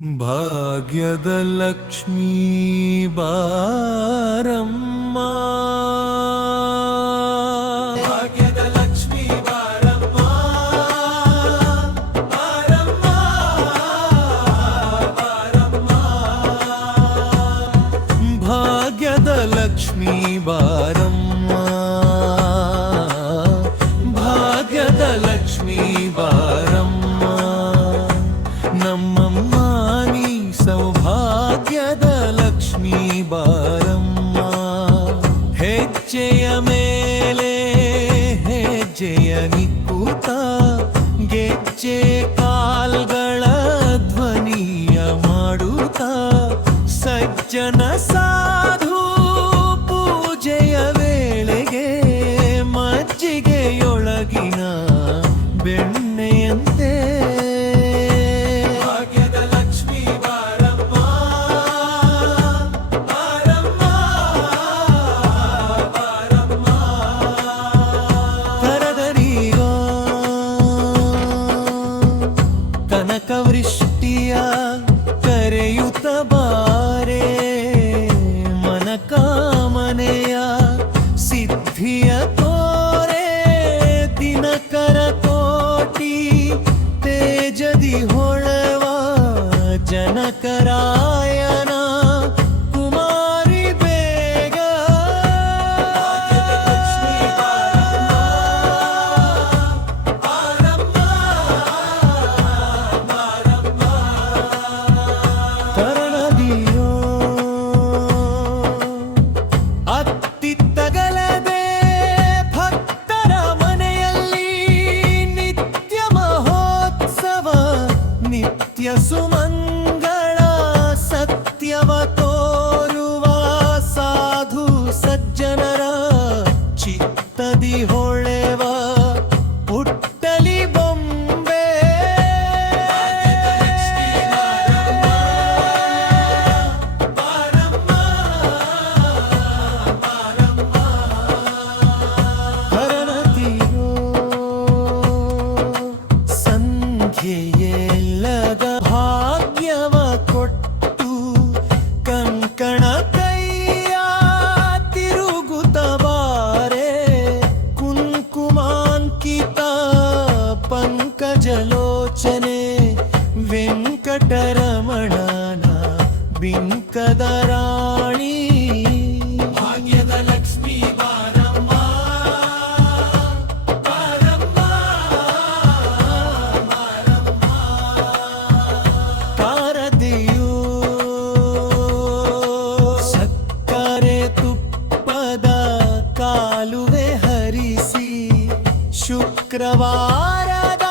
ಭಾಗ್ಯದ ಲಕ್ಷ್ಮೀ ಬಾರಮ್ಮ, ಭಾಗ್ಯದ ಲಕ್ಷ್ಮೀ ಬಾರಮ್ಮ, ಬಾರಮ್ಮ ಬಾರಮ್ಮ, ಭಾಗ್ಯದ ಲಕ್ಷ್ಮೀ ಬಾರಮ್ಮ, ಭಾಗ್ಯದ ಲಕ್ಷ್ಮೀ ಬಾರಮ್ಮ, ನಮ್ಮಮ್ಮ ಸೌಭಾಗ್ಯದ ಲಕ್ಷ್ಮೀ ಬಾರಮ್ಮ. ಹೆಜ್ಜೆಯ ಮೇಲೆ ಹೆಜ್ಜೆಯ ನಿಕ್ಕುತ್ತ ಗೆಜ್ಜೆ ಕಾಲ್ಗಳ ಧ್ವನಿಯ ಮಾಡುತ್ತ ಸಜ್ಜನ ಸಾಧು ಪೂಜೆಯ ವೇಳೆಗೆ ಮಜ್ಜಿಗೆಯೊಳಗಿನ ಬೆಣ್ಣೆಯಂತೆ ಕನಕವೃಷ್ಟಿಯ ಕರೆಯುತ್ತ ಬಾರೆ ಮನಕಾಮನೆಯ ಸಿದ್ಧಿಯ ತೋರೆ ದಿನಕರ ಕೋಟಿ ತೇಜದಿ ಹೊಳವ ಜನಕರಾಯನ ಕುಮಾರಿ ಬೇಗ ತರಣದಿಯೋ ಅತ್ತಿತ್ತಗಲದೆ ಭಕ್ತರ ಮನೆಯಲ್ಲಿ ನಿತ್ಯ ಮಹೋತ್ಸವ ನಿತ್ಯ ಸುಮಂಗಳ ಸತ್ಯವ ತೋರುವ ಸಾಧು ಸಜ್ಜನರ ಚಿತ್ತದಿ ಹೊಳೆವ ಪುಟ್ಟಲಿ ಬೊಂಬೆ ಹರನತಿಯೋ ಸಂಖ್ಯೆಯೆಲ್ಲದ ಭಾಗ್ಯವ ಕೊಟ್ಟು ಕಂಕಣ ಕೈಯ ತಿರುಗುತ್ತ ಬಾರೆ ಕುಂಕುಮಾಂಕಿತ ಪಂಕಜಲೋಚನೆ ವೆಂಕಟರಮಣನ ಬಿಂಕದ ರಾಣಿ ಭಾಗ್ಯದ ಲಕ್ಷ್ಮೀ ಬಾರಮ್ಮ, ಬಾರಮ್ಮ ಬಾರಮ್ಮ, ಕಾರದೆಯೋ ಸಕ್ಕರೆ ತುಪ್ಪದ ಕಾಲುವೆ ಹರಿಸಿ ಶುಕ್ರವಾರದ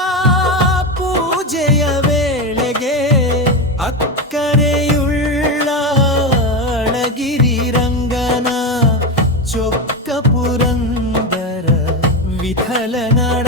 ಪೂಜೆಯ ವೇಳೆಗೆ ಅಕ್ಕರೆಯುಳ್ಳ ಅಳಗಿರಿ ರಂಗನ ಚೊಕ್ಕ ಪುರಂದರ ವಿಠಲನಡ